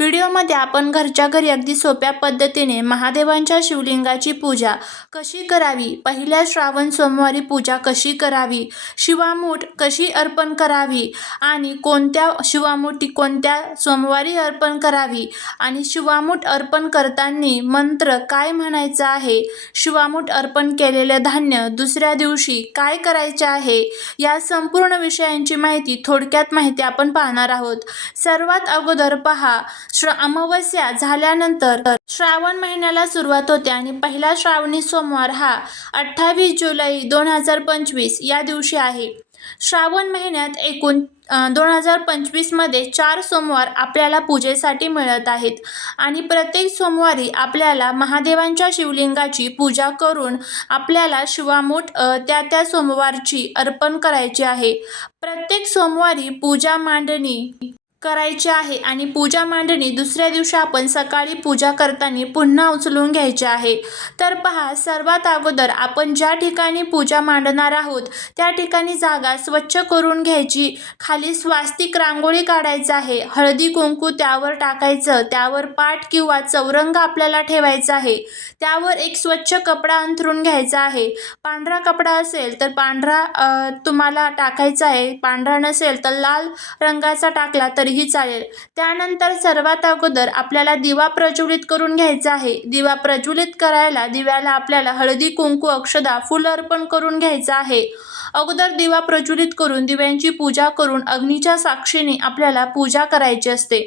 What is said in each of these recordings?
व्हिडिओमध्ये आपण घरच्या घरी अगदी सोप्या पद्धतीने महादेवांच्या शिवलिंगाची पूजा कशी करावी? पहिल्या श्रावण सोमवारी पूजा कशी करावी? शिवामूठ कशी अर्पण करावी? आणि कोणत्या शिवामुठी कोणत्या सोमवारी अर्पण करावी? आणि शिवामूठ अर्पण करताना मंत्र काय म्हणायचा आहे? शिवामूठ अर्पण केलेले धान्य दुसऱ्या दिवशी काय करायचे आहे? या संपूर्ण विषयांची माहिती थोडक्यात माहिती आपण पाहणार आहोत. सर्वात अगोदर पहा. श्र अमावस्या झाल्यानंतर श्रावण महिन्याला सुरुवात होते आणि पहिला श्रावणी सोमवार हा अठ्ठावीस जुलै दोन हजार पंचवीस या दिवशी आहे. श्रावण महिन्यात एकूण दोन हजार पंचवीसमध्ये चार सोमवार आपल्याला पूजेसाठी मिळत आहेत आणि प्रत्येक सोमवारी आपल्याला महादेवांच्या शिवलिंगाची पूजा करून आपल्याला शिवामूठ त्या त्या सोमवारची अर्पण करायची आहे. प्रत्येक सोमवारी पूजा मांडणी करायची आहे आणि पूजा मांडणी दुसऱ्या दिवशी आपण सकाळी पूजा करताना पुन्हा उचलून घ्यायची आहे. तर पहा सर्वात अगोदर आपण ज्या ठिकाणी पूजा मांडणार आहोत त्या ठिकाणी जागा स्वच्छ करून घ्यायची. खाली स्वास्तिक रांगोळी काढायचं आहे. हळदी कुंकू त्यावर टाकायचं. त्यावर पाठ किंवा चौरंग आपल्याला ठेवायचा आहे. त्यावर एक स्वच्छ कपडा अंथरून घ्यायचा आहे. पांढरा कपडा असेल तर पांढरा तुम्हाला टाकायचा आहे. पांढरा नसेल तर लाल रंगाचा टाकला तरीही चालेल. त्यानंतर सर्वात अगोदर आपल्याला दिवा प्रज्वलित करून घ्यायचा आहे. दिवा प्रज्वलित करायला दिव्याला आपल्याला हळदी कुंकू अक्षदा फुल अर्पण करून घ्यायचं आहे. अगोदर दिवा प्रज्वलित करून दिव्यांची पूजा करून अग्नीच्या साक्षीने आपल्याला पूजा करायची असते.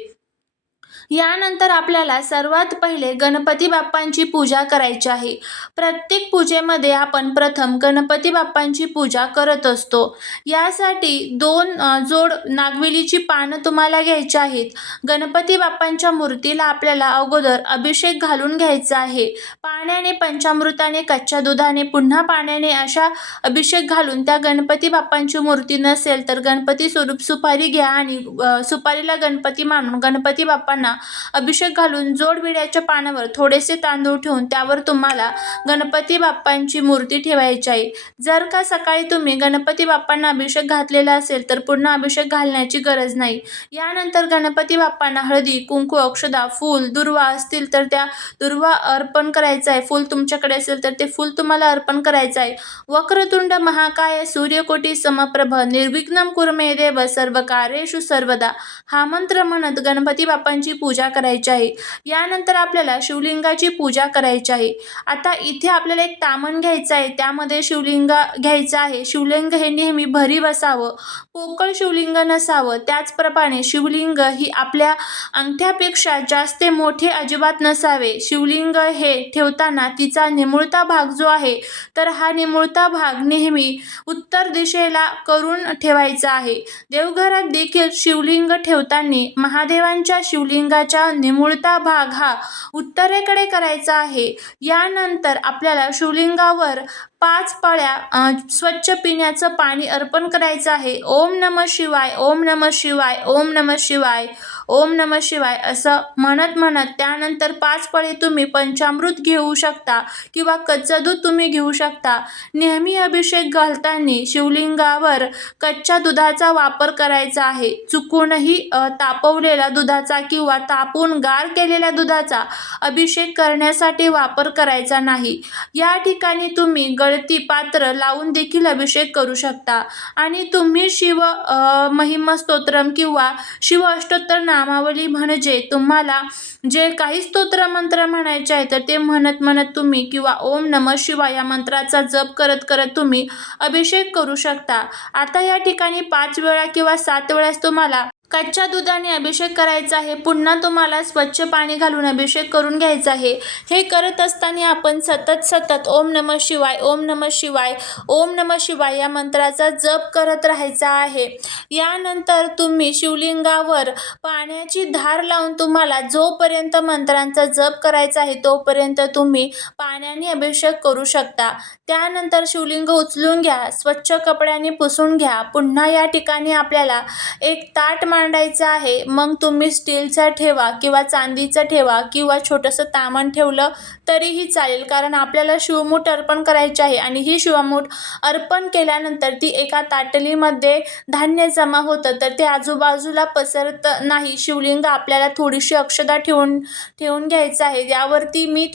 यानंतर आपल्याला सर्वात पहिले गणपती बाप्पांची पूजा करायची आहे. प्रत्येक पूजेमध्ये आपण प्रथम गणपती बाप्पांची पूजा करत असतो. यासाठी दोन जोड नागवेलीची पानं तुम्हाला घ्यायची आहेत. गणपती बाप्पांच्या मूर्तीला आपल्याला अगोदर अभिषेक घालून घ्यायचा आहे. पाण्याने पंचामृताने कच्च्या दुधाने पुन्हा पाण्याने अशा अभिषेक घालून त्या गणपती बाप्पांची मूर्ती नसेल तर गणपती स्वरूप सुपारी घ्या आणि सुपारीला गणपती मानून गणपती बाप्पांना अभिषेक घालून जोडविड्याच्या पानावर थोडेसे तांदूळ ठेवून त्यावर तुम्हाला गणपती बाप्पांची मूर्ती ठेवायची आहे. जर का सकाळी तुम्ही गणपती बाप्पांना अभिषेक घातलेला असेल तर पुन्हा अभिषेक घालण्याची गरज नाही. यानंतर गणपती बाप्पांना हळदी कुंकू अक्षदा फूल दुर्वा असतील तर त्या दुर्वा अर्पण करायचं आहे. फूल तुमच्याकडे असेल तर ते फूल तुम्हाला अर्पण करायचं आहे. वक्रतुंड महाकाय सूर्यकोटी समप्रभ निर्विघ्नम कुर्मे देव सर्व कार्येषु सर्वदा. हा मंत्र म्हणत गणपती बाप्पांची पूजा करायची आहे. यानंतर आपल्याला शिवलिंगाची पूजा करायची आहे. आता इथे आपल्याला एक तामण घ्यायचं आहे. त्यामध्ये शिवलिंग घ्यायचं आहे. शिवलिंग हे नेहमी भरीव असावं पोकळ शिवलिंग नसावं. त्याचप्रमाणे शिवलिंग ही आपल्या अंगठ्यापेक्षा जास्त मोठे अजिबात नसावे. शिवलिंग हे ठेवताना तिचा निमुळता भाग जो आहे तर हा निमुळता भाग नेहमी उत्तर दिशेला करून ठेवायचा आहे. देवघरात देखील शिवलिंग ठेवताना महादेवांच्या शिवलिंग शिवलिंगाच्या निमुळता भाग हा उत्तरेकडे करायचा आहे. यानंतर आपल्याला शिवलिंगावर पाच पळ्या स्वच्छ पिण्याचं पाणी अर्पण करायचं आहे. ओम नम शिवाय ओम नम शिवाय ओम नम शिवाय. ओम नम शिवाय असं म्हणत म्हणत त्यानंतर पाच पळी तुम्ही पंचामृत घेऊ शकता किंवा कच्चं दूध तुम्ही घेऊ शकता. नेहमी अभिषेक घालताना शिवलिंगावर कच्च्या दुधाचा वापर करायचा आहे. चुकूनही तापवलेला दुधाचा किंवा तापून गार केलेल्या दुधाचा अभिषेक करण्यासाठी वापर करायचा नाही. या ठिकाणी तुम्ही गळती पात्र लावून देखील अभिषेक करू शकता. आणि तुम्ही शिव महिमा स्तोत्रम किंवा शिव अष्टोत्तर नामावली म्हणजे तुम्हाला जे काही स्तोत्र मंत्र म्हणायचे आहे तर ते म्हणत म्हणत तुम्ही किंवा ओम नम शिवाय या मंत्राचा जप करत करत तुम्ही अभिषेक करू शकता. आता या ठिकाणी पाच वेळा किंवा सात वेळास तुम्हाला कच्च्या दुधाने अभिषेक करायचा आहे. पुन्हा तुम्हाला स्वच्छ पाणी घालून अभिषेक करून घ्यायचा आहे. हे करत असताना आपण सतत सतत ओम नम शिवाय ओम नम शिवाय ओम नम शिवाय या मंत्राचा जप करत राहायचा आहे. यानंतर तुम्ही शिवलिंगावर पाण्याची धार लावून तुम्हाला जोपर्यंत मंत्रांचा जप करायचा आहे तोपर्यंत तुम्ही पाण्याने अभिषेक करू शकता. त्यानंतर शिवलिंग उचलून घ्या स्वच्छ कपड्याने पुसून घ्या. पुन्हा या ठिकाणी आपल्याला एक ताट मा मांडायचं आहे मग तुम्ही स्टीलचा ठेवा किंवा चांदीचा ठेवा किंवा छोटंसं तामण ठेवलं तरीही चालेल कारण आपल्याला शिवमूठ अर्पण करायची आहे आणि ही शिवमूठ अर्पण केल्यानंतर ती एका ताटलीमध्ये धान्य जमा होतं तर ते आजूबाजूला पसरत नाही. शिवलिंग आपल्याला थोडीशी अक्षदा ठेवून ठेवून घ्यायचं आहे. यावरती मी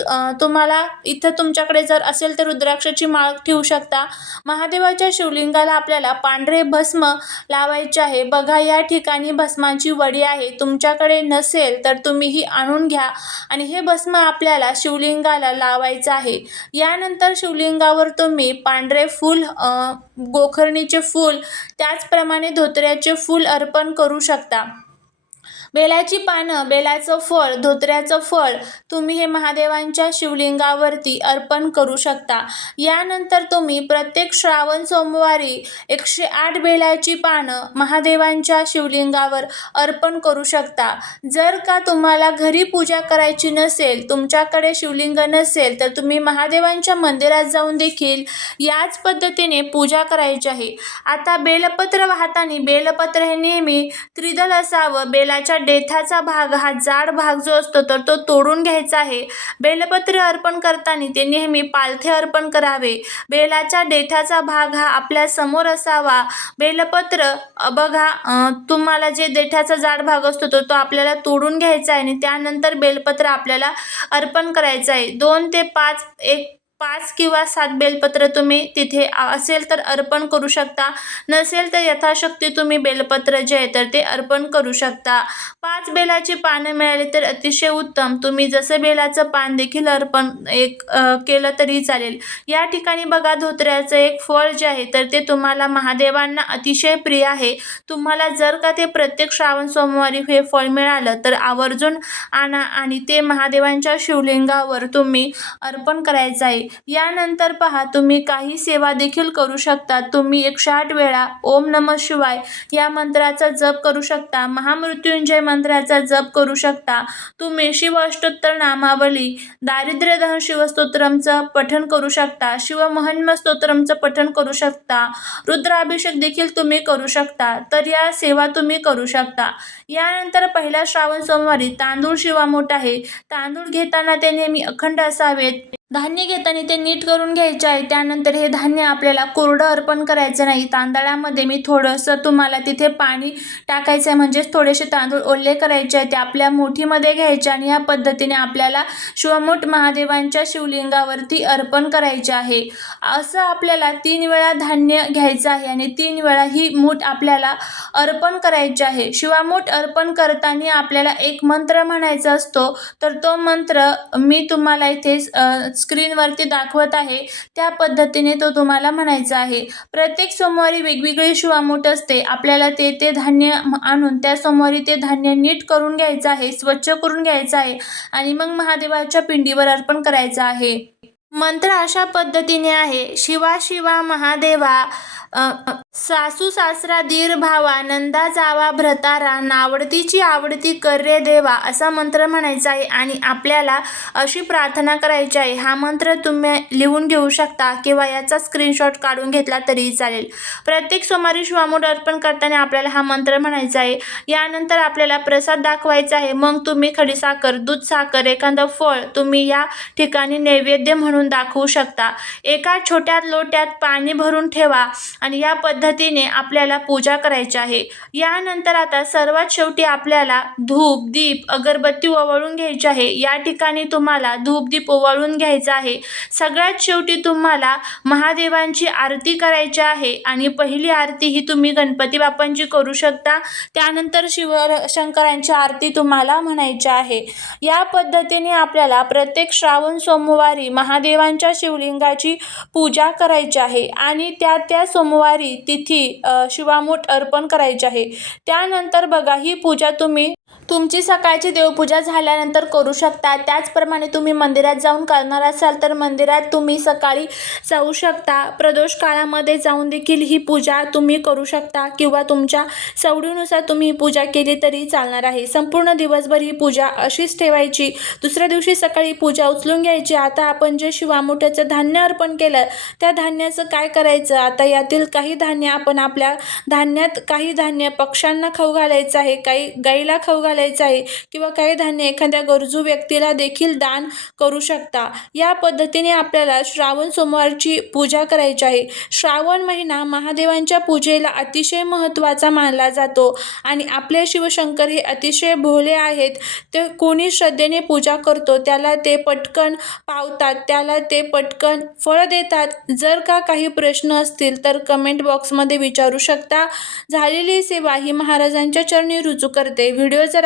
तुम्हाला इथं तुमच्याकडे जर असेल तर रुद्राक्षाची माळ ठेवू शकता. महादेवाच्या शिवलिंगाला आपल्याला पांढरे भस्म लावायचे आहे. बघा या ठिकाणी भस्माची वडी आहे तुमच्याकडे नसेल तर तुम्ही ही आणून घ्या. आणि हे भस्म आपल्याला शिवलिंगाला लावायचं आहे. यानंतर शिवलिंगावर तुम्ही पांढरे फूल गोखरणीचे फूल त्याचप्रमाणे धोत्र्याचे फूल अर्पण करू शकता. बेलाची पानं बेलाचं फळ धोत्र्याचं फळ तुम्ही हे महादेवांच्या शिवलिंगावरती अर्पण करू शकता. यानंतर तुम्ही प्रत्येक श्रावण सोमवारी एकशे आठ बेलाची पानं महादेवांच्या शिवलिंगावर अर्पण करू शकता. जर का तुम्हाला घरी पूजा करायची नसेल तुमच्याकडे शिवलिंग नसेल तर तुम्ही महादेवांच्या मंदिरात जाऊन देखील याच पद्धतीने पूजा करायची आहे. आता बेलपत्र वाहताना बेलपत्र हे नेहमी त्रिदल असावं बेला बेलाच्या देठाचा भाग हा जाड भाग जो असतो तर तो तोडून घ्यायचा आहे. बेलपत्र अर्पण करताना ते नेहमी पालथे अर्पण करावे. बेलाच्या देठाचा भाग हा आपल्यासमोर असावा. बेलपत्र बघा तुम्हाला जे देठाचा जाड भाग असतो तो तो आपल्याला तोडून घ्यायचा आहे आणि त्यानंतर बेलपत्र आपल्याला अर्पण करायचं आहे. दोन ते पाच एक पाच किंवा सात बेलपत्र तुम्ही तिथे असेल तर अर्पण करू शकता. नसेल तर यथाशक्ती तुम्ही बेलपत्र जे आहे तर ते अर्पण करू शकता. पाच बेलाची पानं मिळाली तर अतिशय उत्तम. तुम्ही जसं बेलाचं पान देखील अर्पण एक केलं तरी चालेल. या ठिकाणी बघा धोत्र्याचं एक फळ जे आहे तर ते तुम्हाला महादेवांना अतिशय प्रिय आहे. तुम्हाला जर का ते प्रत्येक श्रावण सोमवारी हे फळ मिळालं तर आवर्जून आणा आणि ते महादेवांच्या शिवलिंगावर तुम्ही अर्पण करायचं आहे. यानंतर पहा तुम्ही काही सेवा देखील करू शकता. तुम्ही एकशे आठ वेळा ओम नम शिवाय या मंत्राचा जप करू शकता. महामृत्युंजय मंत्राचा जप करू शकता. तुम्ही शिवाष्टोत्तर नामावली दारिद्र्य दहन शिवस्तोत्रमचं पठण करू शकता. शिवमहन्म स्तोत्रमचं पठण करू शकता. रुद्राभिषेक देखील तुम्ही करू शकता. तर या सेवा तुम्ही करू शकता. यानंतर पहिल्या श्रावण सोमवारी तांदूळ शिवा मोठा आहे. तांदूळ घेताना ते नेहमी अखंड असावेत. धान्य घेताना ते नीट करून घ्यायचे आहे. त्यानंतर हे धान्य आपल्याला कोरडं अर्पण करायचं नाही. तांदळामध्ये मी थोडंसं तुम्हाला तिथे पाणी टाकायचं आहे. म्हणजेच थोडेसे तांदूळ ओले करायचे आहे. ते आपल्या मुठीमध्ये घ्यायचे आणि ह्या पद्धतीने आपल्याला शिवमूठ महादेवांच्या शिवलिंगावरती अर्पण करायचे आहे. असं आपल्याला तीन वेळा धान्य घ्यायचं आहे आणि तीन वेळा ही मूठ आपल्याला अर्पण करायची आहे. शिवामूठ अर्पण करताना आपल्याला एक मंत्र म्हणायचा असतो. तर तो मंत्र मी तुम्हाला इथे स्क्रीनवरती दाखवत आहे. त्या पद्धतीने तो तुम्हाला म्हणायचा आहे. प्रत्येक सोमवारी वेगवेगळी शिवामूठ असते. आपल्याला ते ते धान्य आणून त्या सोमवारी ते धान्य नीट करून घ्यायचं आहे स्वच्छ करून घ्यायचं आहे आणि मग महादेवाच्या पिंडीवर अर्पण करायचं आहे. मंत्र अशा पद्धतीने आहे. शिवा शिवा महादेवा सासू सासरा दीर भावा नंदा जावा भ्रतारा नावडतीची आवडती कर रे देवा असा मंत्र म्हणायचा आहे आणि आपल्याला अशी प्रार्थना करायची आहे. हा मंत्र तुम्ही लिहून घेऊ शकता किंवा याचा स्क्रीनशॉट काढून घेतला तरीही चालेल. प्रत्येक सोमवारी शिवामूठ अर्पण करताना आपल्याला हा मंत्र म्हणायचा आहे. यानंतर आपल्याला प्रसाद दाखवायचा आहे. मग तुम्ही खडीसाखर दूध साखर एखादं फळ तुम्ही या ठिकाणी नैवेद्य म्हणून दाखवू शकता. एका छोट्या लोट्यात पाणी भरून ठेवा. आणि या पद्धतीने आपल्याला पूजा करायची आहे. यानंतर आता सर्वात शेवटी आपल्याला धूप दीप अगरबत्ती ओवाळून घ्यायची आहे. या ठिकाणी तुम्हाला धूप दीप ओवाळून घ्यायचं आहे. सगळ्यात शेवटी तुम्हाला महादेवांची आरती करायची आहे आणि पहिली आरती ही तुम्ही गणपती बाप्पांची करू शकता. त्यानंतर शिव शंकरांची आरती तुम्हाला म्हणायची आहे. या पद्धतीने आपल्याला प्रत्येक श्रावण सोमवारी महादेवांच्या शिवलिंगाची पूजा करायची आहे आणि त्या त्या सोमवारी तिथी शिवामूठ अर्पण करायचे आहे. त्यानंतर बघा ही पूजा तुम्ही तुमची सकाळची देवपूजा झाल्यानंतर करू शकता. त्याचप्रमाणे तुम्ही मंदिरात जाऊन करणार असाल तर मंदिरात तुम्ही सकाळी जाऊ शकता. प्रदोष काळामध्ये जाऊन देखील ही पूजा तुम्ही करू शकता किंवा तुमच्या सवडीनुसार तुम्ही ही पूजा केली तरी चालणार आहे. संपूर्ण दिवसभर ही पूजा अशीच ठेवायची. दुसऱ्या दिवशी सकाळी पूजा उचलून घ्यायची. आता आपण जे शिवामुठ्याचं धान्य अर्पण केलं त्या धान्याचं काय करायचं? आता यातील काही धान्य आपण आपल्या धान्यात काही धान्य पक्ष्यांना खाऊ घालायचं आहे काही गाईला खाऊ घालायचं आहे किंवा काही धान्य एखाद्या गरजू व्यक्तीला देखील दान करू शकता. या पद्धतीने आपल्याला श्रावण सोमवारची पूजा करायची आहे. श्रावण महिना महादेवांच्या पूजेला अतिशय महत्त्वाचा मानला जातो आणि आपले शिवशंकर हे अतिशय भोले आहेत. ते कोणी श्रद्धेने पूजा करतो त्याला ते पटकन पावतात त्याला ते पटकन फळ देतात. जर का काही प्रश्न असतील तर कमेंट बॉक्समध्ये विचारू शकता. झालेली सेवा ही महाराजांच्या चरणी रुजू करते. व्हिडिओ जर